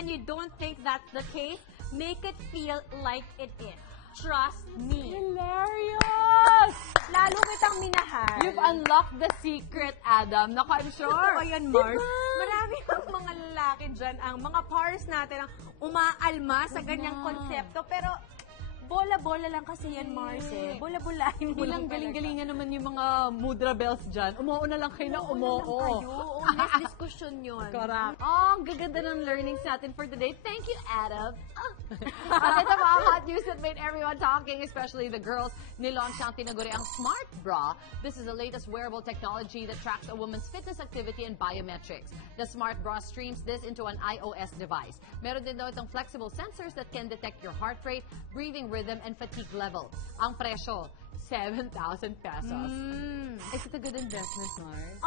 and you don't think that's the case, make it feel like it is. Trust me. Hilarious! Lalo kitang minahal. You've unlocked the secret, Adam. Naku, I'm sure. Totoo yan, Mars. Marami ang mga lalaki dyan, ang mga pars natin ang umaalma sa ganyang konsepto. Pero, bola-bola lang kasi yan, Mars eh. Bola-bolahin mo lang. Bilang galing-galingan naman yung mga mudra bells dyan. Umuo na lang kayo na umuo. Next discussion yun. Correct. Oh, ang gaganda ng learnings natin for today. Thank you, Adam. At ito pa ang hot news that made everyone talking, especially the girls. Nilaunch ang tinaguri ang Smart Bra. This is the latest wearable technology that tracks a woman's fitness activity and biometrics. The Smart Bra streams this into an iOS device. Meron din daw itong flexible sensors that can detect your heart rate, breathing rhythm, and fatigue level. Ang presyo, 7,000 pesos. Is it a good investment, Mars?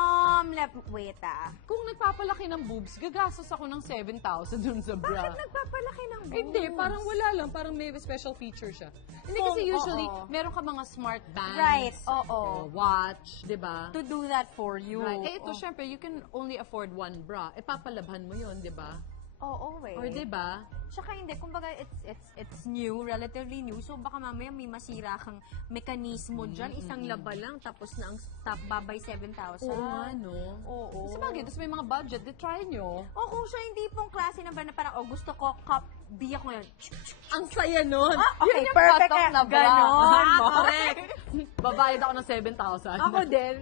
Wait Kung nagpapalaki ng boobs, gagastos ako ng 7,000 dun sa bra. Bakit nagpapalaki ng boobs? Hindi, parang wala lang. Parang may special feature siya. Hindi kasi usually, meron ka mga smart bands. Right, o watch, di ba? To do that for you. Right. Eh, ito, syempre, you can only afford one bra. Eh, papalabhan mo yun, di ba? Oo, eh. Or di ba? Tsaka hindi, kumbaga it's new, relatively new. So baka mamaya may masira kang mekanismo dyan. Isang laba lang, tapos na ang top babay 7,000. Oo, ano? Oo. Sa bagay, tapos may mga budget, di try nyo. O kung siya hindi pong klase na ba na parang, gusto ko cup B ako ngayon. Ang saya nun. Okay, Yun yung perfect patok na bra. Ganon. Correct. Babayad ako ng 7,000. Ako din.